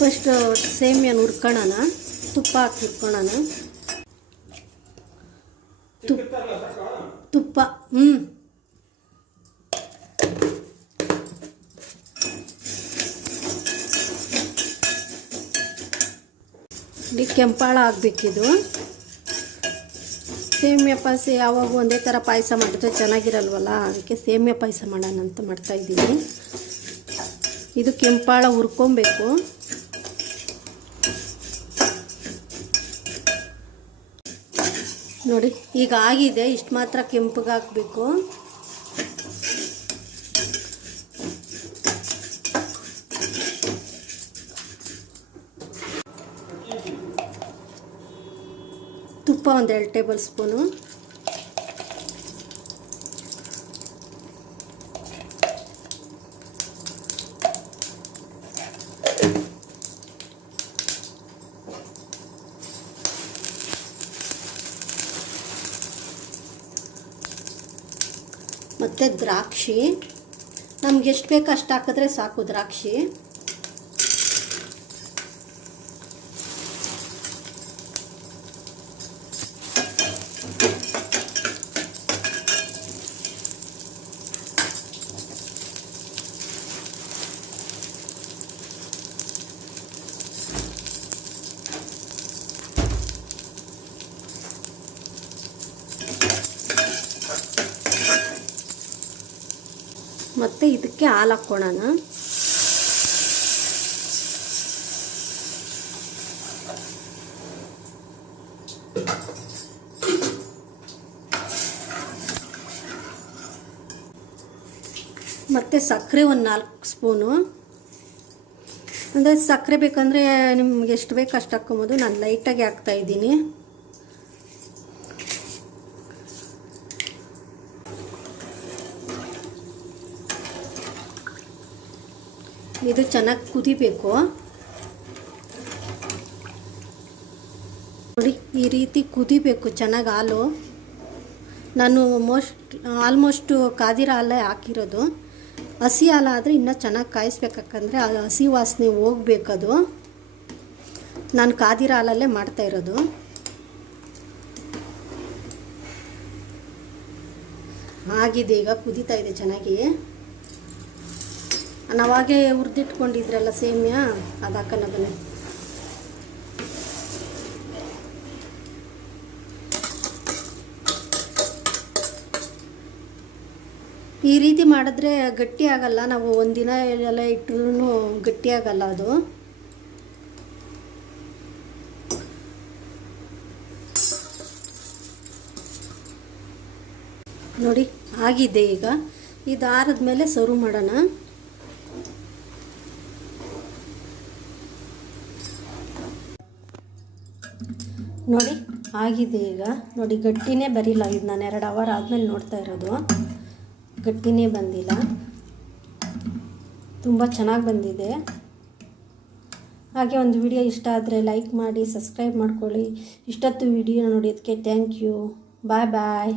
First ಸೇಮಿಯನ್ ಹುರ್ಕೊಳ್ಳೋಣ ತುಪ್ಪ ಹಾಕಿ ಹುರ್ಕೊಳ್ಳೋಣ ತುಪ್ಪ ತುಪ್ಪ ಹ್ಞೂ ಇಲ್ಲಿ ಕೆಂಪಾಳ ಆಗಬೇಕಿದು ಸೇಮಿಯ ಪಾಯಸ ಯಾವಾಗ ಒಂದೇ ಥರ ಪಾಯಸ ಮಾಡಿದ್ರೆ ಚೆನ್ನಾಗಿರಲ್ವಲ್ಲ ಅದಕ್ಕೆ ಸೇಮಿಯ ಪಾಯಸ ಮಾಡೋಣ ಅಂತ ಮಾಡ್ತಾಯಿದ್ದೀನಿ ಇದು ಕೆಂಪಾಳ ಹುರ್ಕೊಬೇಕು ನೋಡಿ ಈಗ ಆಗಿದೆ ಇಷ್ಟು ಮಾತ್ರ ಕೆಂಪಗೆ ಹಾಕಬೇಕು. ತುಪ್ಪ ಒಂದು ಎರಡು ಟೇಬಲ್ ಸ್ಪೂನು. ಮತ್ತು ದ್ರಾಕ್ಷಿ. ನಮ್ಗೆ ಎಷ್ಟು ಬೇಕು ಅಷ್ಟು ಹಾಕಿದ್ರೆ ಸಾಕು ದ್ರಾಕ್ಷಿ. ಮತ್ತು ಇದಕ್ಕೆ ಹಾಲು ಹಾಕ್ಕೊಳ್ಳೋಣ ಮತ್ತು ಸಕ್ಕರೆ ಒಂದು ನಾಲ್ಕು ಸ್ಪೂನು. ಅಂದರೆ ಸಕ್ಕರೆ ಬೇಕಂದರೆ ನಿಮ್ಗೆ ಎಷ್ಟು ಬೇಕು ಅಷ್ಟು ಹಾಕ್ಕೊಬೋದು. ನಾನು ಲೈಟಾಗಿ ಹಾಕ್ತಾಯಿದ್ದೀನಿ ಇದು ಚೆನ್ನಾಗಿ ಕುದಿಬೇಕು. ನೋಡಿ, ಈ ರೀತಿ ಕುದಿಬೇಕು ಚೆನ್ನಾಗಿ ಹಾಲು. ನಾನು ಮೋಸ್ಟ್, ಆಲ್ಮೋಸ್ಟು ಕಾದಿರ ಹಾಲೇ ಹಾಕಿರೋದು. ಹಸಿ ಹಾಲಾದರೆ ಇನ್ನೂ ಚೆನ್ನಾಗಿ ಕಾಯಿಸ್ಬೇಕಂದ್ರೆ ಹಸಿ ವಾಸನೆ ಹೋಗ್ಬೇಕದು. ನಾನು ಕಾದಿರ ಹಾಲಲ್ಲೇ ಮಾಡ್ತಾ ಇರೋದು. ಆಗಿದೆ, ಈಗ ಕುದೀತಾ ಇದೆ ಚೆನ್ನಾಗಿ. ನಾವಾಗೆ ಹುರಿದಿಟ್ಕೊಂಡಿದ್ರಲ್ಲ ಸೇಮಿಯಾ, ಅದು ಹಾಕೋಣ ಬನ್ನಿ ಈ ರೀತಿ ಮಾಡಿದ್ರೆ ಗಟ್ಟಿ ಆಗಲ್ಲ, ನಾವು ಒಂದಿನ ಎಲ್ಲ ಇಟ್ಟರೂ ಗಟ್ಟಿ ಆಗಲ್ಲ ಅದು. ನೋಡಿ, ಆಗಿದೆ ಈಗ. ಇದು ಆರಿದ್ಮೇಲೆ ಸರ್ವ್ ಮಾಡೋಣ. ನೋಡಿ, ಆಗಿದೆ ಈಗ. ನೋಡಿ, ಗಟ್ಟಿನೇ ಬರಿಲ್ಲ. ಇದು ನಾನು ಎರಡು ಅವರ್ ಆದಮೇಲೆ ನೋಡ್ತಾ ಇರೋದು. ಗಟ್ಟಿನೇ ಬಂದಿಲ್ಲ. ತುಂಬ ಚೆನ್ನಾಗಿ ಬಂದಿದೆ. ಹಾಗೆ ಒಂದು ವಿಡಿಯೋ ಇಷ್ಟ ಆದರೆ ಲೈಕ್ ಮಾಡಿ ಸಬ್ಸ್ಕ್ರೈಬ್ ಮಾಡ್ಕೊಳ್ಳಿ. ಇಷ್ಟೊತ್ತು ವಿಡಿಯೋ ನೋಡಿದ್ದಕ್ಕೆ ಥ್ಯಾಂಕ್ ಯು ಬಾಯ್ ಬಾಯ್